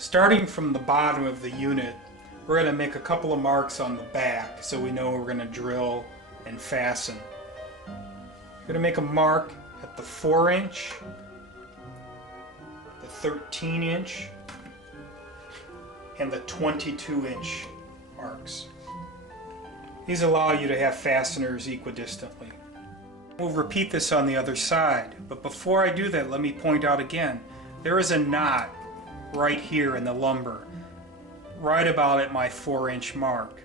Starting from the bottom of the unit, we're going to make a couple of marks on the back so we know we're going to drill and fasten. We're going to make a mark at the 4-inch, the 13-inch, and the 22-inch marks. These allow you to have fasteners equidistantly. We'll repeat this on the other side, but before I do that, let me point out again, there is a knot right here in the lumber, right about at my 4-inch mark.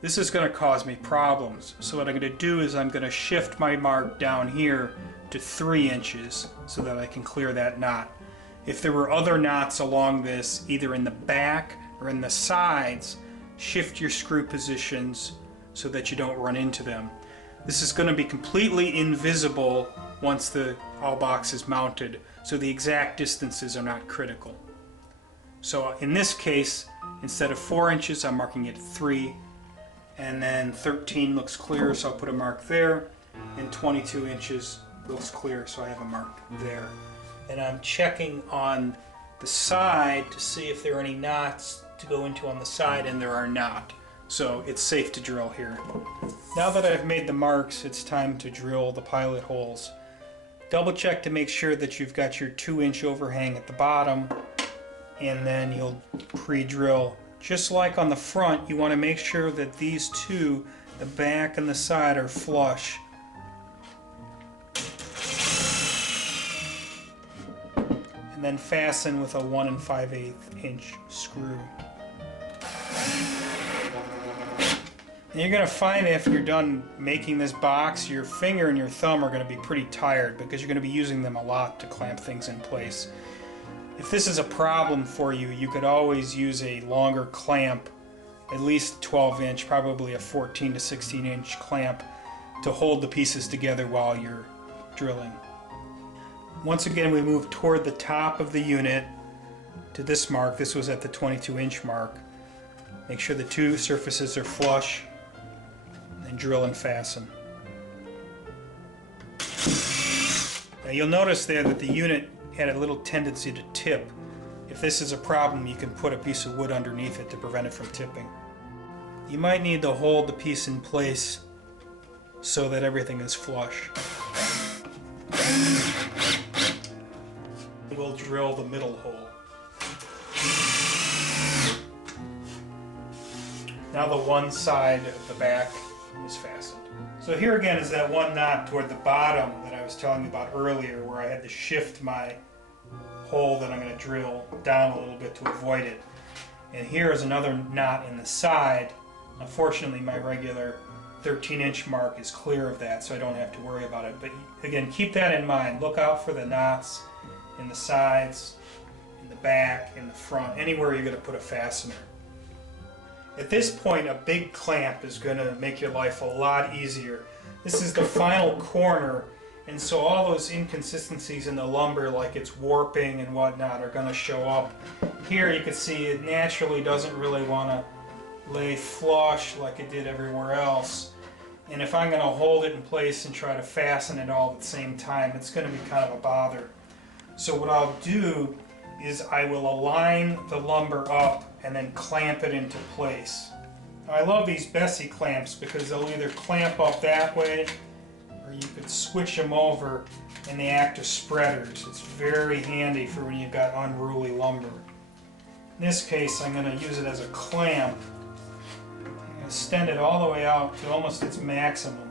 This is going to cause me problems, so what I'm going to do is I'm going to shift my mark down here to 3 inches so that I can clear that knot. If there were other knots along this, either in the back or in the sides, shift your screw positions so that you don't run into them. This is going to be completely invisible once the owl box is mounted, so the exact distances are not critical. So in this case, instead of 4 inches, I'm marking it 3, and then 13 looks clear, so I'll put a mark there, and 22 inches looks clear, so I have a mark there. And I'm checking on the side to see if there are any knots to go into on the side, and there are not. So it's safe to drill here. Now that I've made the marks, it's time to drill the pilot holes. Double check to make sure that you've got your 2-inch overhang at the bottom, and then you'll pre-drill. Just like on the front, you want to make sure that these two, the back and the side, are flush. And then fasten with a 1 5/8 inch screw. And you're going to find after you're done making this box, your finger and your thumb are going to be pretty tired because you're going to be using them a lot to clamp things in place. If this is a problem for you, you could always use a longer clamp, at least 12-inch, probably a 14 to 16-inch clamp, to hold the pieces together while you're drilling. Once again, we move toward the top of the unit to this mark. This was at the 22-inch mark. Make sure the two surfaces are flush, and drill and fasten. Now you'll notice there that the unit had a little tendency to tip. If this is a problem, you can put a piece of wood underneath it to prevent it from tipping. You might need to hold the piece in place so that everything is flush. We'll drill the middle hole. Now the one side of the back is fastened. So here again is that one knot toward the bottom that I was telling you about earlier, where I had to shift my hole that I'm going to drill down a little bit to avoid it. And here is another knot in the side. Unfortunately, my regular 13-inch mark is clear of that, so I don't have to worry about it. But again, keep that in mind. Look out for the knots in the sides, in the back, in the front, anywhere you're going to put a fastener. At this point, a big clamp is going to make your life a lot easier. This is the final corner, and so all those inconsistencies in the lumber, like it's warping and whatnot, are going to show up. Here you can see it naturally doesn't really want to lay flush like it did everywhere else. And if I'm going to hold it in place and try to fasten it all at the same time, it's going to be kind of a bother. So what I'll do is I will align the lumber up and then clamp it into place. Now, I love these Bessie clamps because they'll either clamp up that way or you could switch them over and they act as spreaders. It's very handy for when you've got unruly lumber. In this case, I'm going to use it as a clamp. I'm going to extend it all the way out to almost its maximum.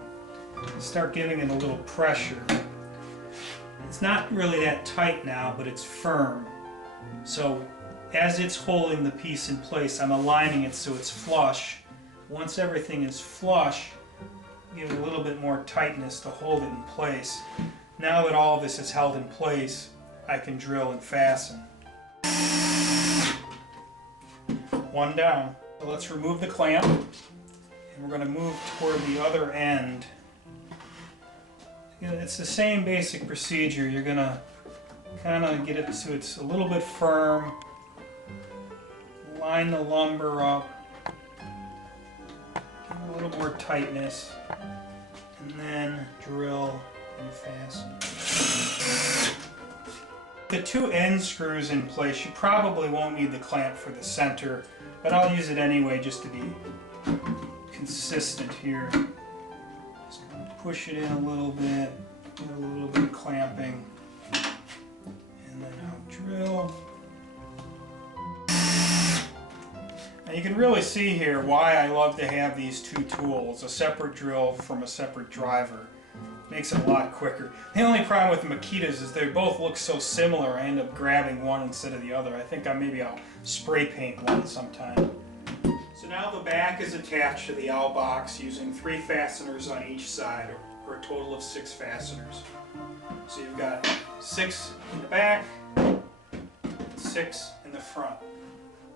Start giving it a little pressure. It's not really that tight now, but it's firm. So as it's holding the piece in place, I'm aligning it so it's flush. Once everything is flush, give it a little bit more tightness to hold it in place. Now that all of this is held in place, I can drill and fasten. One down. So let's remove the clamp, and we're going to move toward the other end. It's the same basic procedure. You're going to kind of get it so it's a little bit firm. Line the lumber up. Give it a little more tightness. And then drill and fasten. The two end screws in place, you probably won't need the clamp for the center, but I'll use it anyway just to be consistent here. Just push it in a little bit, get a little bit of clamping, and then I'll drill. Now you can really see here why I love to have these two tools, a separate drill from a separate driver. Makes it a lot quicker. The only problem with the Makitas is they both look so similar, I end up grabbing one instead of the other. I think maybe I'll spray paint one sometime. So now the back is attached to the owl box using 3 fasteners on each side, or a total of 6 fasteners. So you've got 6 in the back, and 6 in the front.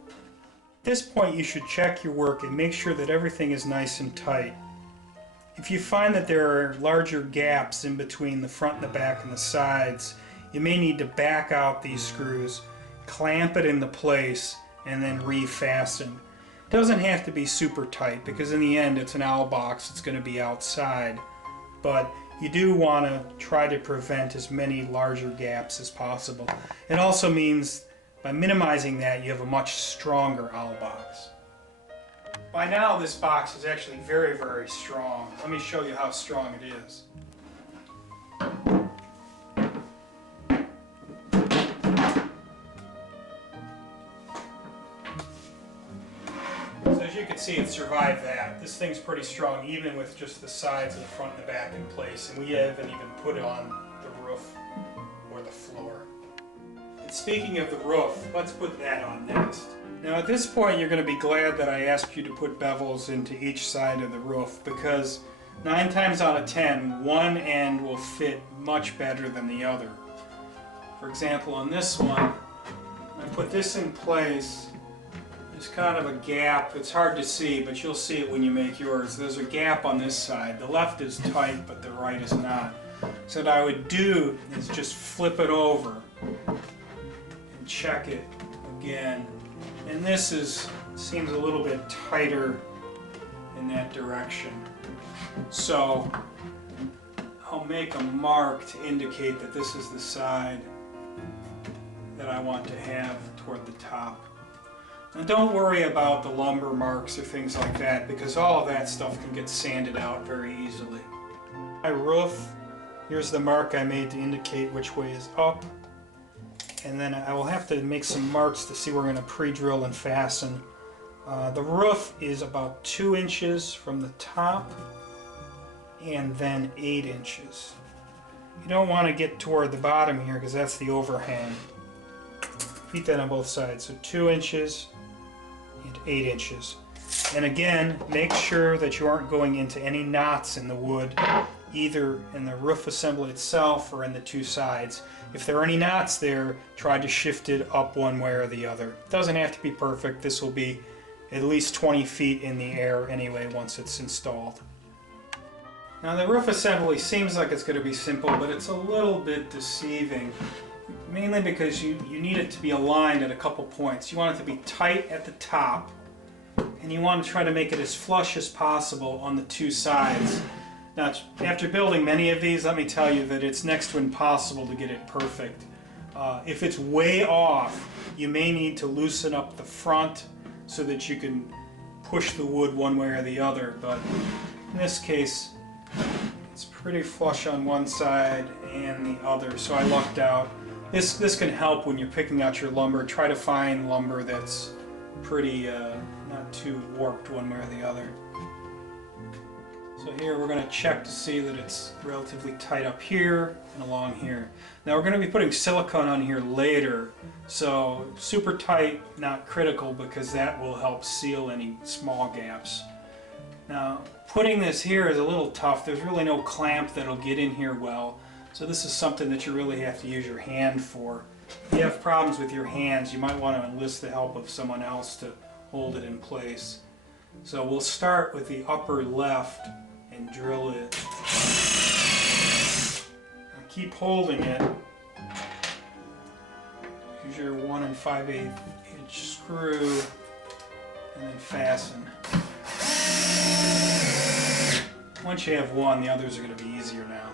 At this point you should check your work and make sure that everything is nice and tight. If you find that there are larger gaps in between the front and the back and the sides, you may need to back out these screws, clamp it into place, and then refasten. It doesn't have to be super tight because in the end it's an owl box, it's going to be outside. But you do want to try to prevent as many larger gaps as possible. It also means by minimizing that you have a much stronger owl box. By now this box is actually very, very strong. Let me show you how strong it is. So as you can see, it survived that. This thing's pretty strong even with just the sides of the front and the back in place, and we haven't even put it on the roof or the floor. And speaking of the roof, let's put that on next. Now at this point you're going to be glad that I asked you to put bevels into each side of the roof, because 9 times out of 10 one end will fit much better than the other. For example, on this one, I put this in place. There's kind of a gap. It's hard to see, but you'll see it when you make yours. There's a gap on this side. The left is tight, but the right is not. So what I would do is just flip it over and check it again. And this seems a little bit tighter in that direction. So I'll make a mark to indicate that this is the side that I want to have toward the top. Now don't worry about the lumber marks or things like that, because all of that stuff can get sanded out very easily. My roof, here's the mark I made to indicate which way is up. And then I will have to make some marks to see where we're going to pre-drill and fasten. The roof is about 2 inches from the top and then 8 inches. You don't want to get toward the bottom here because that's the overhang. Repeat that on both sides. So 2 inches and 8 inches. And again, make sure that you aren't going into any knots in the wood, either in the roof assembly itself or in the 2 sides. If there are any knots there, try to shift it up one way or the other. It doesn't have to be perfect. This will be at least 20 feet in the air anyway once it's installed. Now the roof assembly seems like it's going to be simple, but it's a little bit deceiving. Mainly because you need it to be aligned at a couple points. You want it to be tight at the top, and you want to try to make it as flush as possible on the 2 sides. Now, after building many of these, let me tell you that it's next to impossible to get it perfect. If it's way off, you may need to loosen up the front so that you can push the wood one way or the other, but in this case, it's pretty flush on one side and the other, so I lucked out. This can help when you're picking out your lumber. Try to find lumber that's pretty, not too warped one way or the other. So here we're going to check to see that it's relatively tight up here and along here. Now we're going to be putting silicone on here later, so super tight, not critical, because that will help seal any small gaps. Now putting this here is a little tough. There's really no clamp that'll get in here well, so this is something that you really have to use your hand for. If you have problems with your hands, you might want to enlist the help of someone else to hold it in place. So we'll start with the upper left and drill it. Now keep holding it. Use your 1 5/8 inch screw and then fasten. Once you have one, the others are going to be easier now.